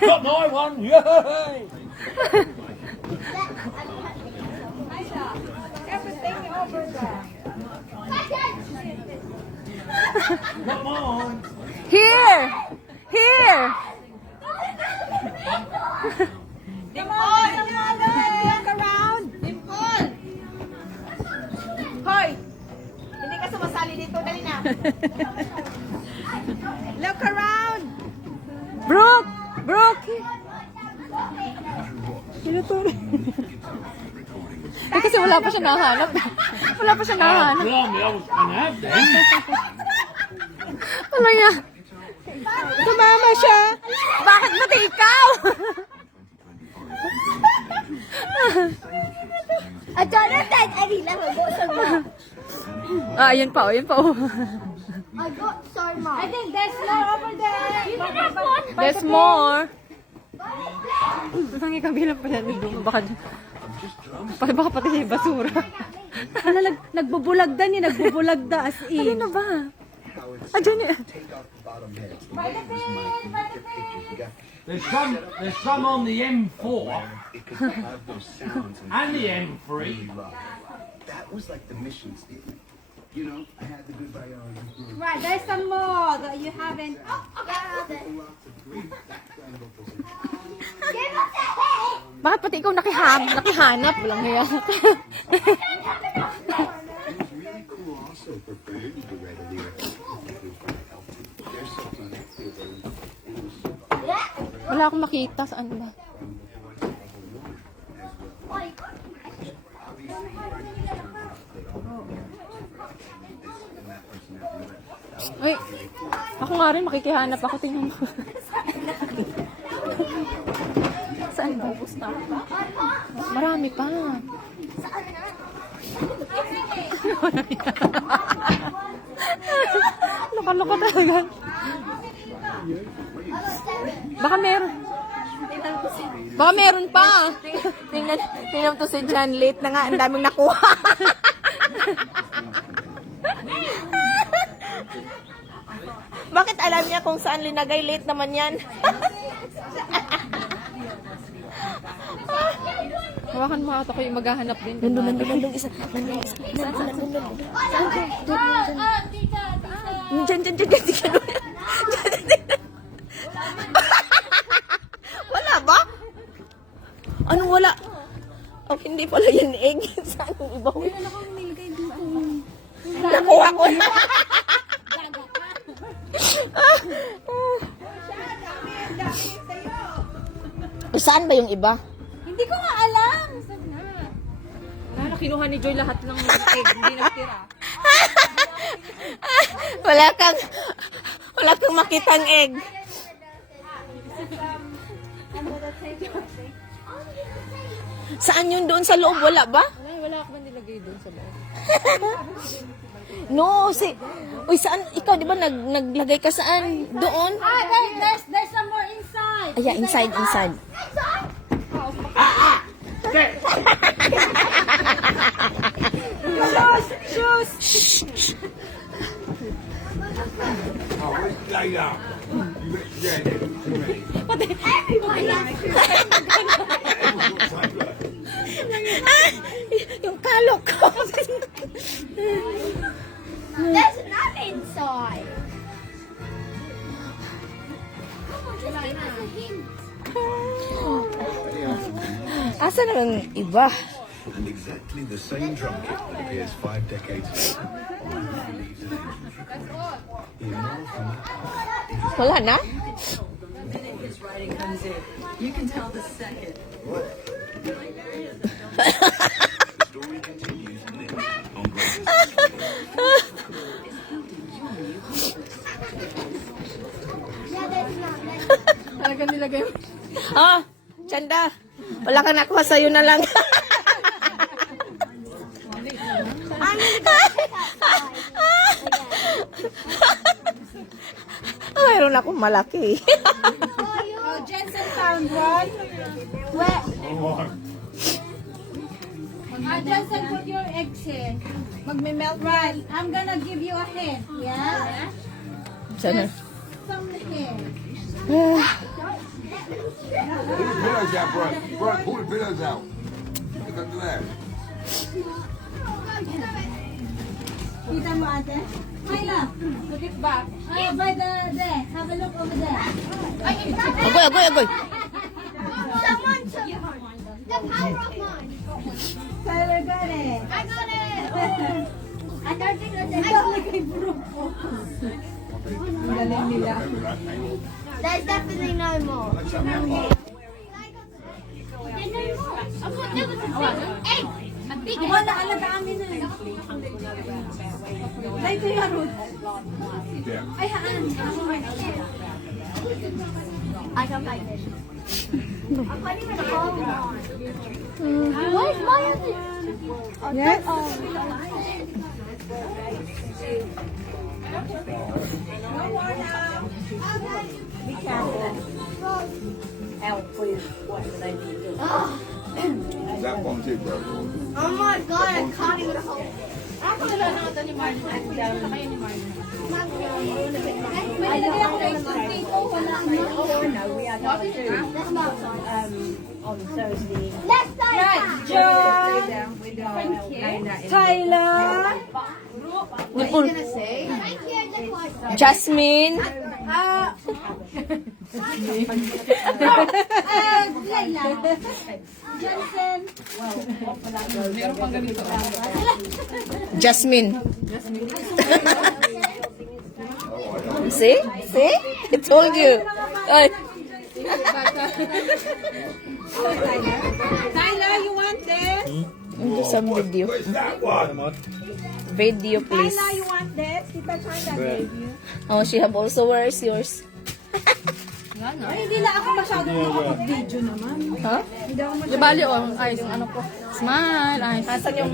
Got my one! Yay! Everything over there. Got mine! Here! Here! Dimple! Look around! Dimple! Hoy! Hindi ka sumasali dito. Dali na. Look around! Brooke! Brooke! Tinuturo. Kasi wala pa siya nahanap. Wala pa siya nahanap. Blimey, I was gonna have them. Ano yan? Sumama siya! Bakit pati ikaw? At Jonathan, ay lang mag-usap mo. Ah, yun pa, yun pa. I got so much. I think there's more over there. You can have one. There's more. Ang ikabilang pala nito. Baka pati yung basura. Nagbubulagda niya, nagbubulagda as Ano in. na ba? Diyan yun. There's some on the M4 and the M3. That was like the mission statement. You know, I had the good biology. Right, there's some more that you haven't. Bakit pati ikaw nakihanap? Walang hiya. It was really cool also for Ferdinand to write a lyric. There's something that Wala akong makita. Saan ba? Ay, ako nga rin makikihanap ako. Tingnan mo. Saan ba? Marami pa. Loka-loka talaga. Baka meron. Baka meron pa. Tingnan to si John, late na nga, ang daming nakuha. Bakit alam niya kung saan linagay? Late naman yan. Hawakan mo ako yung maghahanap din. Nandun, isa. Diyan. Wala ba? Anong wala? Oh, hindi pala yun egg. Saan yung iba? Nakuha ko na. Saan ba yung iba? Hindi ko nga alam. Wala, kinuha ni Joy lahat ng egg. Hindi natira. Wala kang makitang egg. Saan yun doon sa loob? Wala ba? Wala ako ba nilagay doon sa loob? No, uy, saan? Ikaw, di ba, naglagay ka saan? Doon? There's some more inside. Ay, yeah, inside. Shoes. Oh, where's Layla? Yung kalok ko. There's none inside. Come on, just give us a hint. Asa na yung iba? and exactly the same drum kit that appears 5 decades later. Wala na? His writing comes in. You can tell the second. The story continues next on Great. Talaga nilagay mo. Ah, Chanda. Wala kang nakuha, sa'yo na lang. Mayroon akong malaki. Jensen found one. Where? Jensen, put your eggs here. Magme-melt Right. I'm gonna give you a hint. Yeah? Sana. some here. Pull the pillows out, Brian. Brian, pull the pillows out. Look under there. Kita mo ate? Myla, look it back. By there. Have a look over there. Agoy. Someone took the power of mine. Tyler got it. I got it. I don't think that's There's definitely no more. Wala, alaga amin na eh. Dito yung root. Ay, haan. I got my dish. I'm putting it all on. Where's my other? Yes. That one too, bro. Oh my god, I can't even hold it. May nilagay ako ng potato, wala na. We are not doing on Thursday. Let's start. Tyler. What are you gonna say? Thank you, Nicole. Jasmine. Layla. Jensen. Jasmine. See? I told you. Ay. Tyler, you want this? Do some video. Where's that one? Video, please. Tyler, you want this? Tita Chanda gave you. Oh, she have also. Where is yours? Ay, hindi na ako masyadong nakapag-video naman. Ha? Di bali, oh, ayos yung ano ko. Smile, ayos. Asan yung...